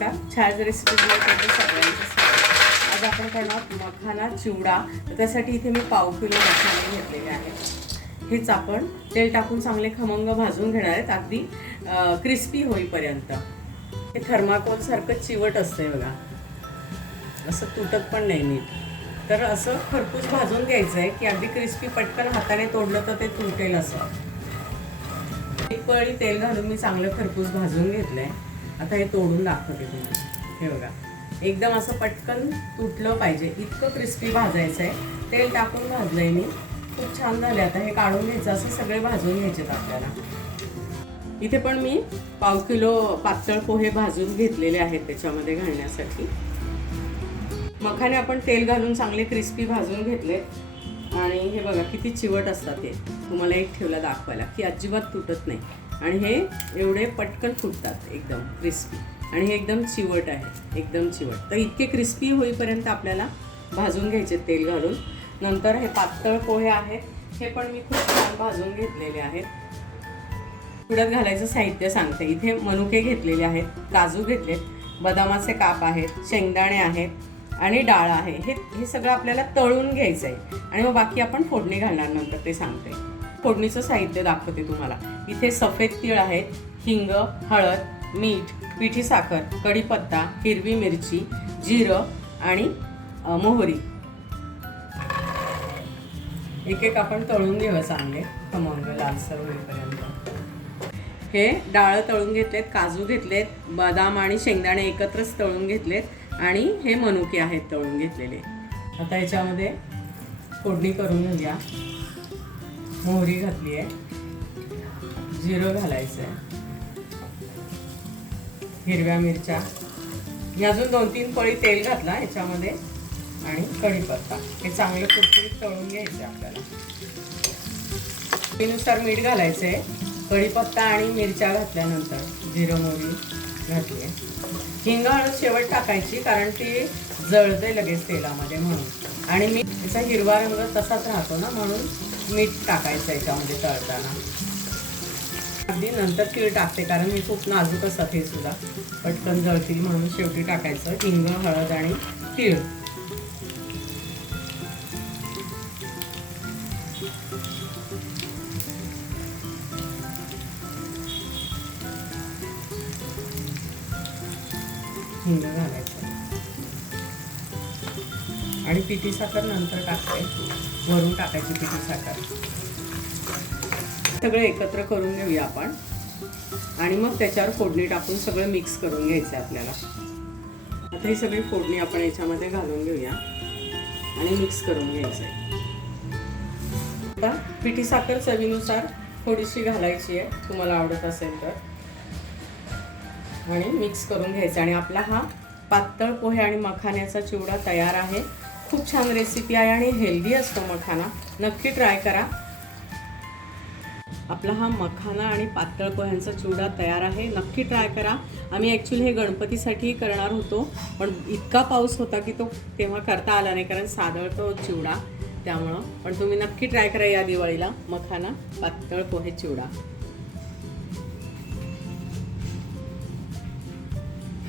नमस्कार. रेसिपी रेसिपीजमध्ये तुमचं सगळ्यांचं आज आपण करणार मखाना चिवडा. त्यासाठी इथे मी पाव किलो मखाने घेतलेले आहेत. हेच आपण तेल टाकून चांगले खमंग भाजून घेणार आहेत. अगदी क्रिस्पी होईपर्यंत. हे थर्माकोलसारखं चिवट असतंय बघा. असं तुटत पण नाही नीट. तर असं खरपूस भाजून घ्यायचं आहे की अगदी क्रिस्पी पटकन हाताने तोडलं तर ते तुटेल असं. एक पळी तेल घालून मी चांगलं खरपूस भाजून घेतलंय. आता हे तोडून दाखवते तुम्हाला. हे बघा. एकदम असं पटकन तुटलं पाहिजे. इतकं क्रिस्पी भाजायचं आहे तेल टाकून भाजलं आहे मी. खूप छान झाले आता. हे काढून घ्यायचं असं सगळे भाजून घ्यायचेत आपल्याला. इथे पण मी पाव किलो पातळ पोहे भाजून घेतलेले आहेत त्याच्यामध्ये घालण्यासाठी. मखाने आपण तेल घालून चांगले क्रिस्पी भाजून घेतले आणि हे बघा किती चिवट असतात ते. तुम्हाला एक ठेवला दाखवायला की अजिबात तुटत नाही. आणि हे एवढे पटकन फुटतात एकदम क्रिस्पी आणि हे एकदम चिवट आहे एकदम चिवट. तर इतके क्रिस्पी होईपर्यंत आपल्याला भाजून घ्यायचे तेल घालून. नंतर हे पातळ पोहे आहेत हे पण मी खूप छान भाजून घेतलेले आहेत. पुढ्यात घालायचं साहित्य सांगते. इथे मनुके घेतलेले आहेत काजू घेतलेत बदामाचे काप आहेत शेंगदाणे आहेत आणि डाळ आहे. हे हे सगळं आपल्याला तळून घ्यायचं आहे आणि मग बाकी आपण फोडणी घालणार नंतर ते सांगते. फोडणीचं साहित्य दाखवते तुम्हाला. इथे सफेद तीळ आहेत हिंग हळद मीठ पिठी साखर कढीपत्ता हिरवी मिरची जिरं आणि मोहरी. एक एक आपण तळून घेऊया चांगले. खमंग लालसर होईपर्यंत. हे डाळ तळून घेतलेत काजू घेतलेत बदाम आणि शेंगदाणे एकत्रच तळून घेतलेत आणि हे मनुके आहेत तळून घेतलेले. आता याच्यामध्ये फोडणी करून घेऊया. मोहरी घातली आहे. जिरं घालायचं आहे. हिरव्या मिरच्या. मी अजून दोन तीन पळी तेल घातला याच्यामध्ये. आणि कढीपत्ता. हे चांगलं कुरकुरीत तळून घ्यायचं आपल्याला. चवीनुसार मीठ घालायचं आहे कढीपत्ता आणि मिरच्या घातल्यानंतर जिरं मोहरी घातली आहे. हिंग हळद शेवट टाकायची कारण ती जळते लगेच तेलामध्ये म्हणून. आणि मी याचा हिरवा रंग तसाच राहतो ना म्हणून मीठ टाकायचं याच्यामध्ये तळताना. अगदी नंतर तीळ टाकते कारण मी खूप नाजूक असतात हे सुद्धा. पटकन जळतील म्हणून शेवटी टाकायचं हिंग हळद आणि तीळ. हिंग घालायचं. आणि पिठी साखर नंतर टाकते. वरून टाकायची पिठी साखर. सगळं एकत्र करून घेऊया आपण. आणि मग त्याच्यावर फोडणी टाकून सगळं मिक्स करून घ्यायचं आहे आपल्याला. आता ही सगळी फोडणी आपण याच्यामध्ये घालून घेऊया. आणि मिक्स करून घ्यायचं आहे. आता पिठी साखर चवीनुसार थोडीशी घालायची आहे. तुम्हाला आवडत असेल तर. आणि मिक्स करून घ्यायचं आणि आपला हा पातळ पोहे आणि मखाण्याचा चिवडा तयार आहे. खूप छान रेसिपी आहे आणि हेल्दी असतो मखाना. नक्की ट्राय करा. आपला हा मखाना आणि पातळ पोह्यांचा चिवडा तयार आहे. नक्की ट्राय करा. आम्ही ॲक्च्युली हे गणपतीसाठी करणार होतो पण इतका पाऊस होता की तो तेव्हा करता आला नाही कारण सादळतो चिवडा त्यामुळं. पण तुम्ही नक्की ट्राय करा या दिवाळीला मखाना पातळ पोहे चिवडा